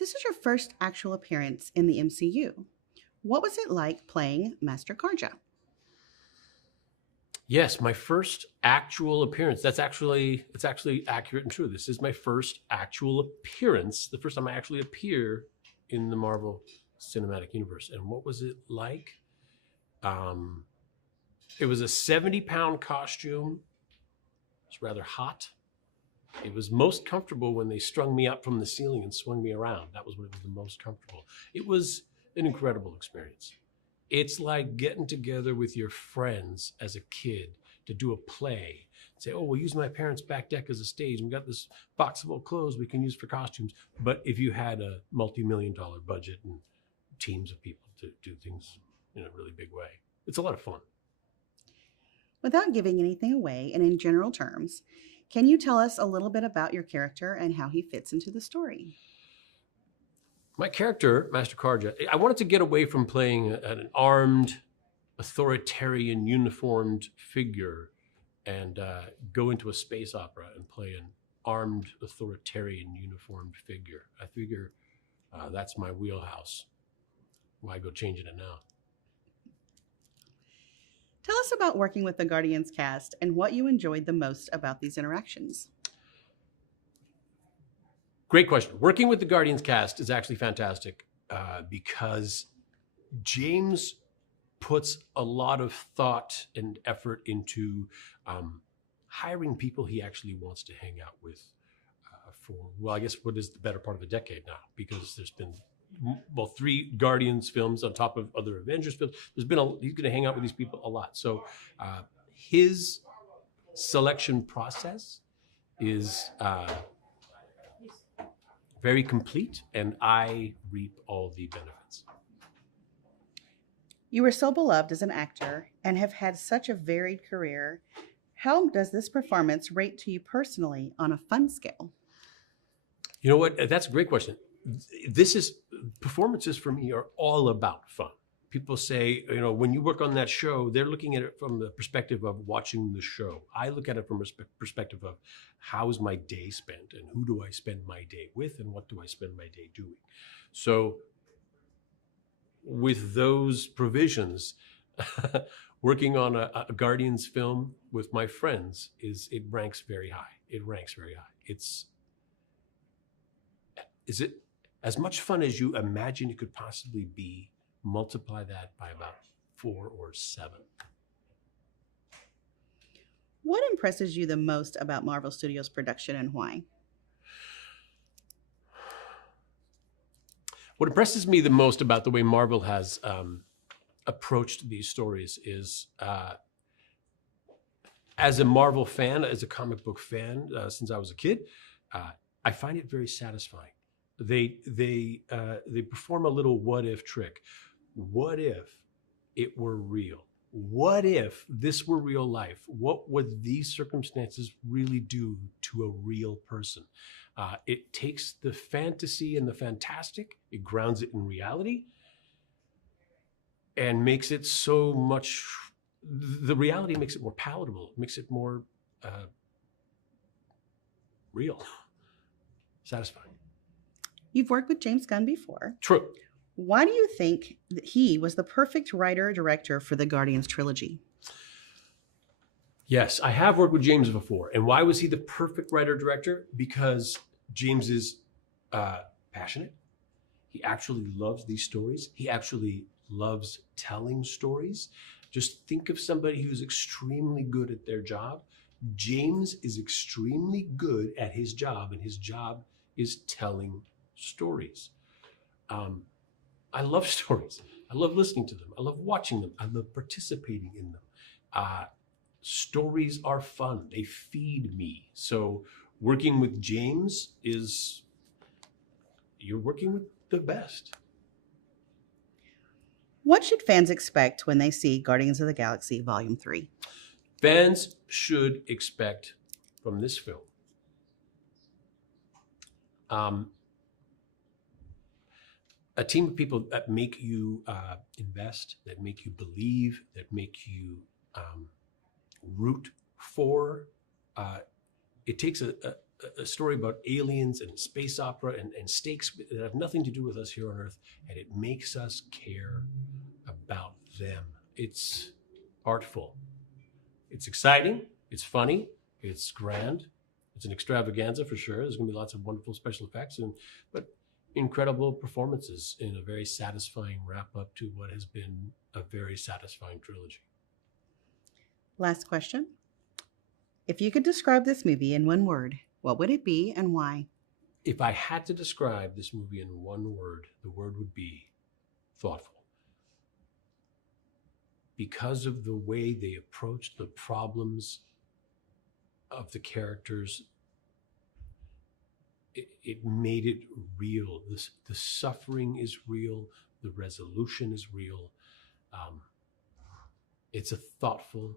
This is your first actual appearance in the MCU. What was it like playing Master Karja? Yes, my first actual appearance. It's actually accurate and true. This is my first actual appearance, the first time I actually appear in the Marvel Cinematic Universe. And what was it like? It was a 70-pound costume. It's rather hot. It was most comfortable when they strung me up from the ceiling and swung me around. That was when it was the most comfortable. It was an incredible experience. It's like getting together with your friends as a kid to do a play. Say, oh, we'll use my parents' back deck as a stage. We got this box of old clothes we can use for costumes. But if you had a multi-million-dollar budget and teams of people to do things in a really big way, it's a lot of fun. Without giving anything away and in general terms, can you tell us a little bit about your character and how he fits into the story? My character, Master Karja, I wanted to get away from playing an armed, authoritarian, uniformed figure and go into a space opera and play an armed, authoritarian, uniformed figure. I figure that's my wheelhouse. Why go changing it now? Tell us about working with the Guardians cast and what you enjoyed the most about these interactions. Great question. Working with the Guardians cast is actually fantastic because James puts a lot of thought and effort into hiring people he actually wants to hang out with for, well, I guess what is the better part of a decade now, because there's been, well, 3 Guardians films on top of other Avengers films. He's going to hang out with these people a lot. So his selection process is very complete, and I reap all the benefits. You were so beloved as an actor and have had such a varied career. How does this performance rate to you personally on a fun scale? You know what? That's a great question. Performances for me are all about fun. People say, you know, when you work on that show, they're looking at it from the perspective of watching the show. I look at it from a perspective of how is my day spent and who do I spend my day with and what do I spend my day doing. So with those provisions, working on a Guardians film with my friends it ranks very high. It ranks very high. Is it as much fun as you imagine it could possibly be? Multiply that by about 4 or 7. What impresses you the most about Marvel Studios production and why? What impresses me the most about the way Marvel has approached these stories is, as a Marvel fan, as a comic book fan, since I was a kid, I find it very satisfying. They perform a little what if trick. What if it were real? What if this were real life? What would these circumstances really do to a real person? It takes the fantasy and the fantastic, it grounds it in reality, and makes it so much, the reality makes it more palatable, makes it more real, satisfying. You've worked with James Gunn before. True. Why do you think that he was the perfect writer-director for the Guardians trilogy? Yes, I have worked with James before. And why was he the perfect writer-director? Because James is passionate. He actually loves these stories. He actually loves telling stories. Just think of somebody who's extremely good at their job. James is extremely good at his job, and his job is telling stories. I love stories. I love listening to them. I love watching them. I love participating in them. Stories are fun. They feed me. So working with James you're working with the best. What should fans expect when they see Guardians of the Galaxy Volume 3? Fans should expect from this film a team of people that make you invest, that make you believe, that make you root for. It takes a a story about aliens and space opera and stakes that have nothing to do with us here on Earth, and it makes us care about them. It's artful. It's exciting. It's funny. It's grand. It's an extravaganza for sure. There's going to be lots of wonderful special effects, but incredible performances in a very satisfying wrap up to what has been a very satisfying trilogy. Last question. If you could describe this movie in one word, what would it be and why? If I had to describe this movie in one word, the word would be thoughtful. Because of the way they approached the problems of the characters, it made it real. The suffering is real. The resolution is real. It's a thoughtful